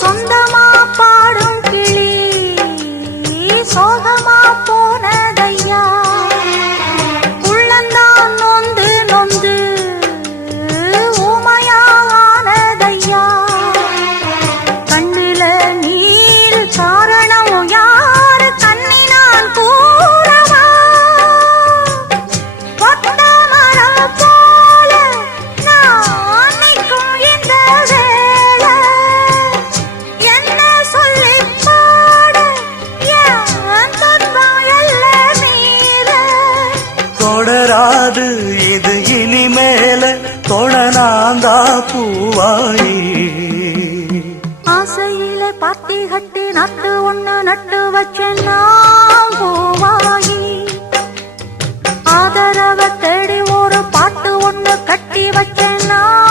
சொந்தமா பாடும் கிளி சோகமா போனதையா உள்ளந்தான் நொந்து நொந்து ஊமையானதையா கண்ணில நீர் காரணம் யாரு தண்ணி நான் கூறவா ஒத்த மரம் போல நான் நிற்கும் இந்த வேளை என்ன சொல்லி பாட என் துன்பம் எல்லை மீற தொடராது இது இனிமேல தொடனாந்தா பூவாயி ஆசையில பாத்தி கட்டி நட்டு ஒண்ணு நட்டு வச்சேன் நான் பூவாயி ஆதரவை தேடி ஒரு பாட்டு ஒண்ணு கட்டி வச்சேன் நான்